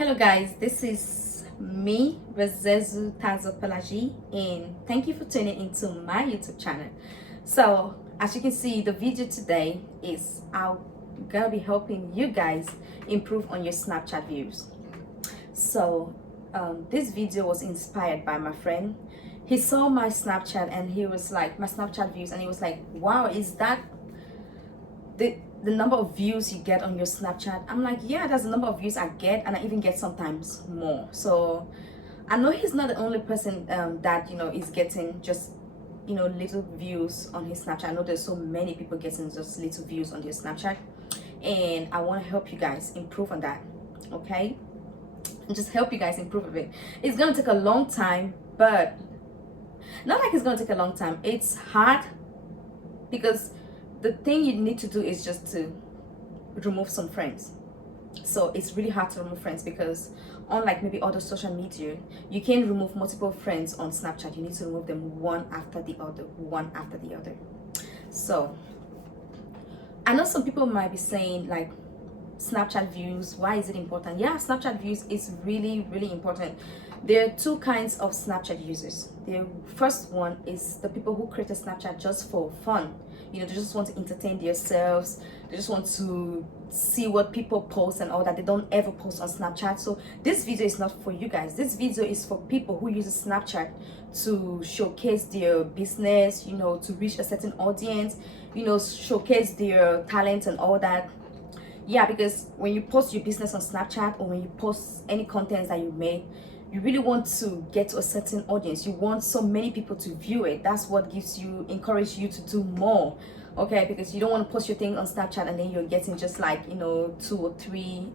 Hello guys, this is me, Rezezu Tazo Pelagie, and thank you for tuning into my YouTube channel. So, as you can see, the video today is I'm gonna be helping you guys improve on your Snapchat views. So, this video was inspired by my friend. He saw my Snapchat and he was like, my Snapchat views, and he was like, wow, is that the number of views you get on your Snapchat? I'm like, yeah, that's the number of views I get, and I even get sometimes more. So I know he's not the only person that is getting just little views on his Snapchat. I know there's so many people getting just little views on their Snapchat, and I want to help you guys improve on that. Okay, and just help you guys improve a bit. It's gonna take a long time, but not like it's gonna take a long time. It's hard because the thing you need to do is just to remove some friends. So it's really hard to remove friends because unlike maybe other social media, you can remove multiple friends on Snapchat. You need to remove them one after the other. So I know some people might be saying like, Snapchat views, why is it important? Yeah, Snapchat views is really important. There are two kinds of Snapchat users. The first one is the people who create a Snapchat just for fun. They just want to entertain themselves. They just want to see what people post and all that. They don't ever post on Snapchat. So this video is not for you guys. This video is for people who use Snapchat to showcase their business, to reach a certain audience, showcase their talent and all that. Yeah, because when you post your business on Snapchat, or when you post any content that you make, you really want to get to a certain audience. You want so many people to view it. That's what encourage you to do more. Okay, because you don't want to post your thing on Snapchat and then you're getting just like 2 or 3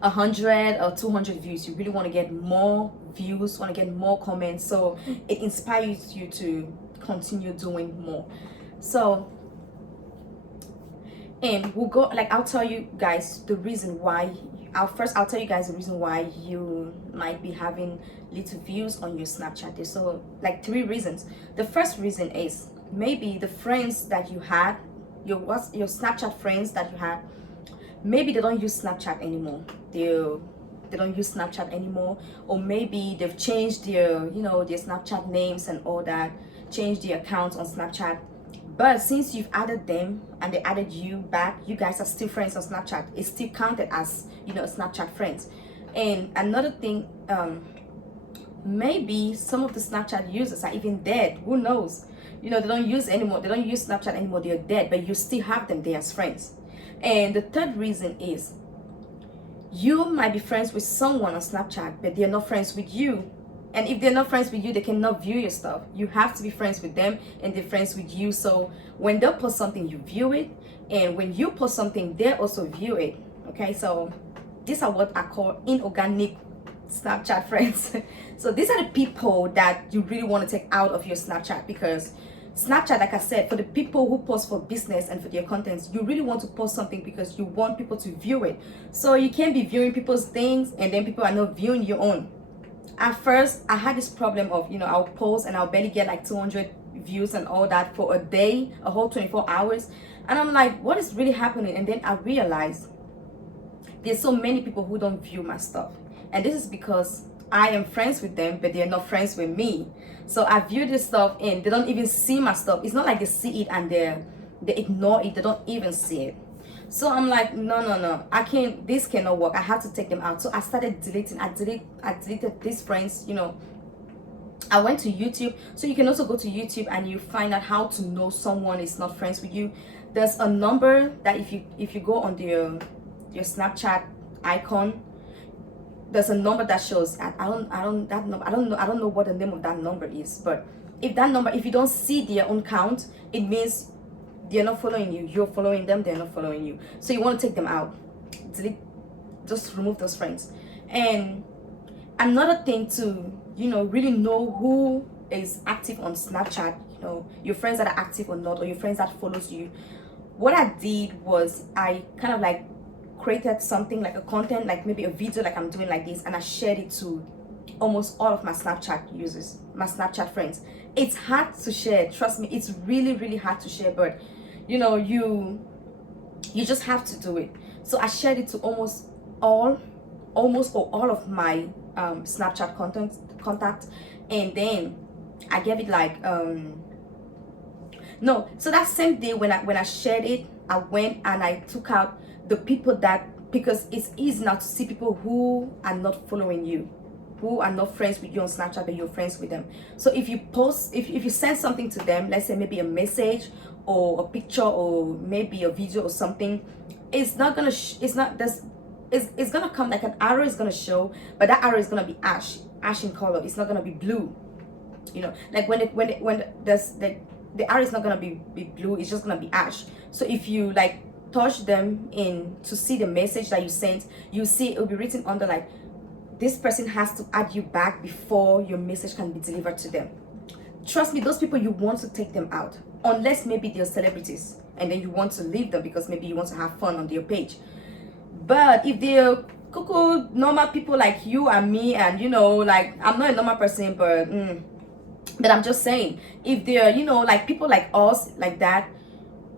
100 or 200 views. You really want to get more views, want to get more comments, so it inspires you to continue doing more. So, and we'll go, like, I'll tell you guys the reason why. I'll tell you guys the reason why you might be having little views on your Snapchat. There's so like 3 reasons. The first reason is maybe the friends that you had, your Snapchat friends that you had, maybe they don't use Snapchat anymore. They don't use Snapchat anymore, or maybe they've changed their their Snapchat names and all that, changed their accounts on Snapchat. But since you've added them and they added you back, you guys are still friends on Snapchat. It's still counted as Snapchat friends. And another thing, maybe some of the Snapchat users are even dead. Who knows? They don't use anymore. They don't use Snapchat anymore. They're dead, but you still have them there as friends. And the third reason is you might be friends with someone on Snapchat, but they're not friends with you. And if they're not friends with you, they cannot view your stuff. You have to be friends with them, and they're friends with you. So when they post something, you view it. And when you post something, they also view it. Okay, so these are what I call inorganic Snapchat friends. So these are the people that you really want to take out of your Snapchat, because Snapchat, like I said, for the people who post for business and for their contents, you really want to post something because you want people to view it. So you can't be viewing people's things and then people are not viewing your own. At first, I had this problem of, I'll post and I'll barely get like 200 views and all that for a day, a whole 24 hours. And I'm like, what is really happening? And then I realized there's so many people who don't view my stuff. And this is because I am friends with them, but they're not friends with me. So I view this stuff and they don't even see my stuff. It's not like they see it and they ignore it. They don't even see it. So I'm like, no, I can't, this cannot work. I have to take them out. So I started deleting. I deleted these friends. I went to YouTube. So you can also go to YouTube and you find out how to know someone is not friends with you. There's a number that if you go on your Snapchat icon, there's a number that shows. I don't know what the name of that number is, but if you don't see their own count, it means they're not following you. You're following them. They're not following you. So you want to take them out. Delete. Just remove those friends. And another thing to really know who is active on Snapchat. Your friends that are active or not, or your friends that follows you. What I did was I kind of like created something like a content, like maybe a video like I'm doing like this, and I shared it to almost all of my Snapchat users, my Snapchat friends. It's hard to share, trust me. It's really hard to share, but you just have to do it. So I shared it to almost all almost all of my Snapchat contact, and then I gave it like no. So that same day when I shared it, I went and I took out the people that, because it's easy now to see people who are not following you, who are not friends with you on Snapchat, but you're friends with them. So if you post, if you send something to them, let's say maybe a message or a picture or maybe a video or something, it's not gonna it's not this it's gonna come like an arrow is gonna show, but that arrow is gonna be ash in color. It's not gonna be blue, you know, like when there's the arrow is not gonna be blue, it's just gonna be ash. So if you like touch them in to see the message that you sent, you see it will be written under like, this person has to add you back before your message can be delivered to them. Trust me, those people, you want to take them out, unless maybe they're celebrities and then you want to leave them because maybe you want to have fun on your page. But if they're cuckoo normal people like you and me, and you know, like I'm not a normal person, but I'm just saying, if they're, you know, like people like us, like that,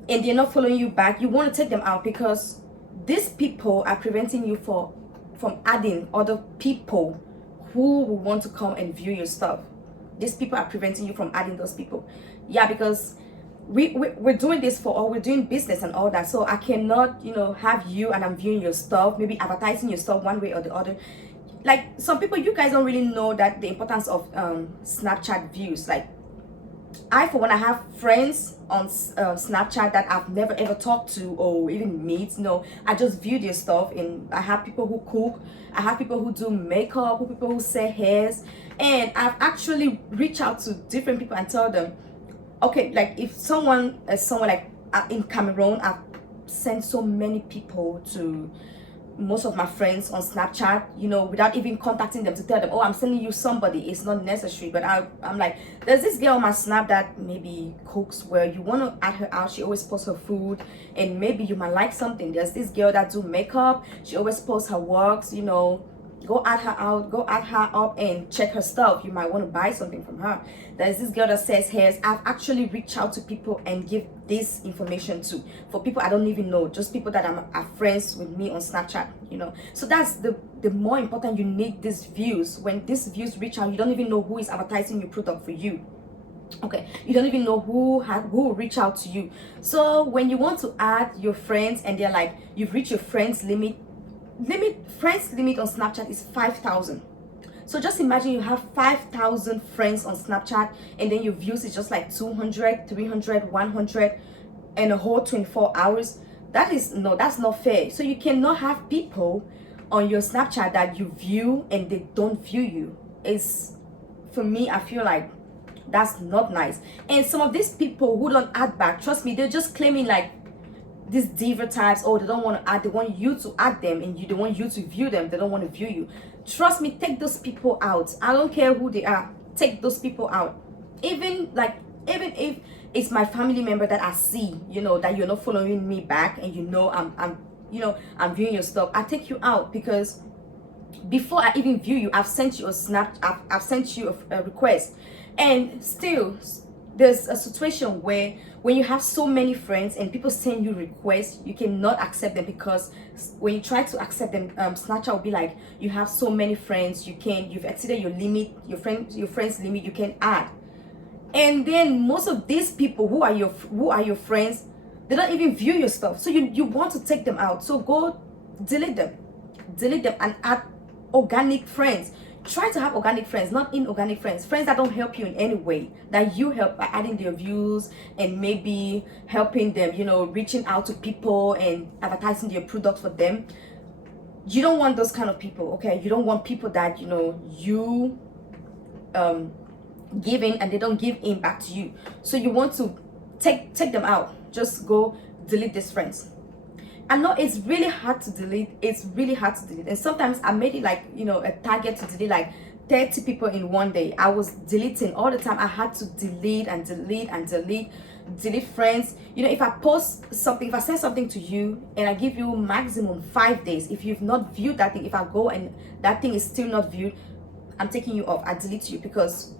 and they're not following you back, you want to take them out, because these people are preventing you from adding other people who will want to come and view your stuff. These people are preventing you from adding those people. Yeah, because we're doing this for all, we're doing business and all that. So I cannot, you know, have you and I'm viewing your stuff, maybe advertising your stuff one way or the other. Like some people, you guys don't really know that the importance of Snapchat views. Like I, for when I have friends on Snapchat that I've never ever talked to or even meet, no, I just view their stuff. And I have people who cook, I have people who do makeup, people who say hairs, and I've actually reached out to different people and tell them, okay, like if someone like in Cameroon, I've sent so many people to most of my friends on Snapchat, you know, without even contacting them to tell them, oh, I'm sending you somebody. It's not necessary. But I'm like, there's this girl on my Snap that maybe cooks, where you want to add her out. She always posts her food and maybe you might like something. There's this girl that do makeup. She always posts her works, you know. Go add her out, go add her up and check her stuff. You might want to buy something from her. There's this girl that says hairs. I've actually reached out to people and give this information to, for people I don't even know, just people that are friends with me on Snapchat, you know. So that's the more important. You need these views. When these views reach out, you don't even know who is advertising your product for you. Okay, you don't even know who will reach out to you. So when you want to add your friends and they're like, you've reached your friends limit on Snapchat is 5,000. So just imagine you have 5,000 friends on Snapchat and then your views is just like 200, 300, 100 and a whole 24 hours. That's not fair. So you cannot have people on your Snapchat that you view and they don't view you. It's, for me, I feel like that's not nice. And some of these people who don't add back, trust me, they're just claiming like these diva types, oh, they don't want to add, they want you to add them, and they want you to view them, they don't want to view you. Trust me, take those people out. I don't care who they are, take those people out. Even if it's my family member that I see, you know, that you're not following me back, and you know I'm viewing your stuff, I take you out, because before I even view you, I've sent you a snap, I've sent you a request. And still there's a situation where when you have so many friends and people send you requests, you cannot accept them, because when you try to accept them, Snapchat will be like, you have so many friends, you've exceeded your limit, your friends limit, you can add. And then most of these people who are your friends, they don't even view your stuff. So you want to take them out. So go delete them and add organic friends. Try to have organic friends, not inorganic friends that don't help you in any way, that you help by adding their views and maybe helping them, you know, reaching out to people and advertising their products for them. You don't want those kind of people, okay? You don't want people that, you know, you give in and they don't give in back to you. So you want to take them out. Just go delete these friends. I know it's really hard to delete. And sometimes I made it like, you know, a target to delete like 30 people in one day. I was deleting all the time. I had to delete friends. You know, if I post something, if I send something to you and I give you maximum 5 days, if you've not viewed that thing, if I go and that thing is still not viewed, I'm taking you off. I delete you, because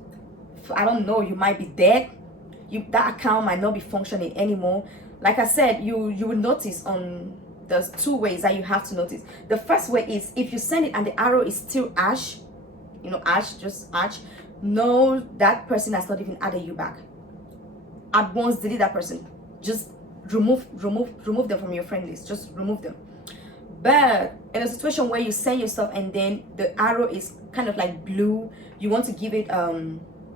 I don't know, you might be dead. That account might not be functioning anymore. Like I said, you will notice on there's two ways that you have to notice. The first way is if you send it and the arrow is still ash, you know, ash, just ash, know that person has not even added you back. At once delete that person. Just remove them from your friend list. Just remove them. But in a situation where you send your stuff and then the arrow is kind of like blue, you want to give it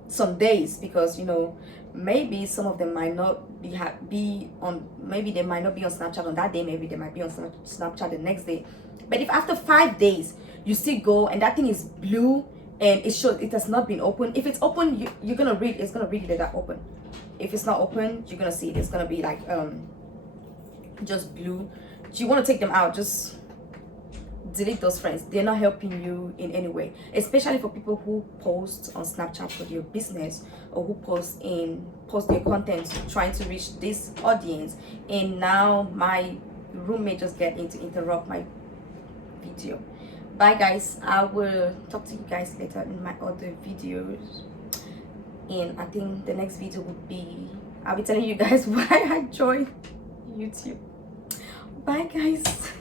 some days, because you know, maybe some of them might not be on, maybe they might not be on Snapchat on that day, maybe they might be on Snapchat the next day. But if after 5 days you still go and that thing is blue and it shows it has not been open, if it's open, you're gonna read, it's gonna read that open. If it's not open, you're gonna see it, it's gonna be like just blue. You want to take them out, just delete those friends. They're not helping you in any way, especially for people who post on Snapchat for their business, or who post their content trying to reach this audience. And now my roommate just get in to interrupt my video. Bye guys, I will talk to you guys later in my other videos, and I think the next video would be, I'll be telling you guys why I joined YouTube. Bye guys.